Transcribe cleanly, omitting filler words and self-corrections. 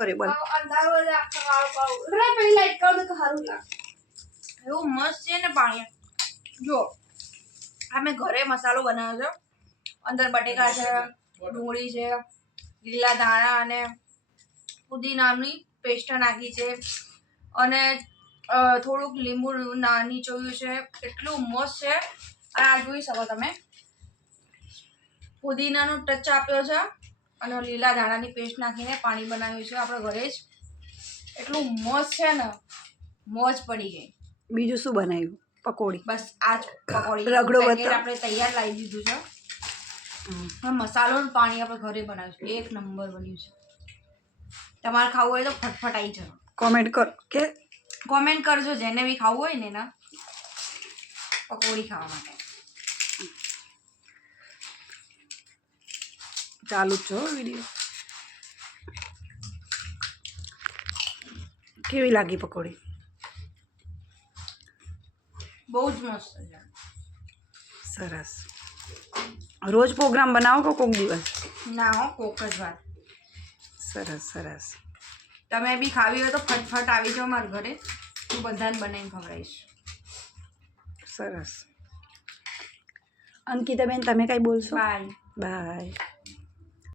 અરે બોલ એવું મસ્ત છે ને પાણી. જો આ મેં ઘરે મસાલો બનાવ્યો છે. અંદર બટેકા છે, ડુંગળી છે, લીલા ધાણા અને પુદીનાની પેસ્ટ નાખી છે અને થોડુંક લીંબુ નીચોવ્યું છે. એટલું મસ્ત છે. અને આ જોઈ શકો તમે, પુદીનાનો ટચ આપ્યો છે અને લીલા ધાણાની પેસ્ટ નાખીને પાણી બનાવ્યું છે આપણે ઘરે જ. એટલું મસ્ત છે ને, મોજ પડી ગઈ. બીજું શું બનાવ્યું? પકોડી. બસ આ જ પકોડી રગડો પેકેટ બતાવ. આપણે તૈયાર લાવી દીધું છે. હા, મસાલો ને પાણી આપણે ઘરે બનાવ્યું છે. એક નંબર બન્યું છે. તમારે ખાવું હોય તો ફટફટ આવી જાઓ. કોમેન્ટ કર કે કોમેન્ટ કરજો જેને બી ખાવું હોય ને એના પકોડી ખાવા માટે. ચાલુ જ છો વિડીયો. કેવી લાગી પકોડી? બહુ જ મસ્ત છે. સરસ. રોજ પ્રોગ્રામ બનાવો કે કોક દિવસ? ના હો, કોક જ વાર. સરસ સરસ. તમે બી ખાવી હોય તો ફટફટ આવી જાઓ મારા ઘરે. હું બધાને બનાવીને ખવડાવીશ. સરસ. અંકિતાબેન, તમે કાંઈ બોલશો? બાય. બાય.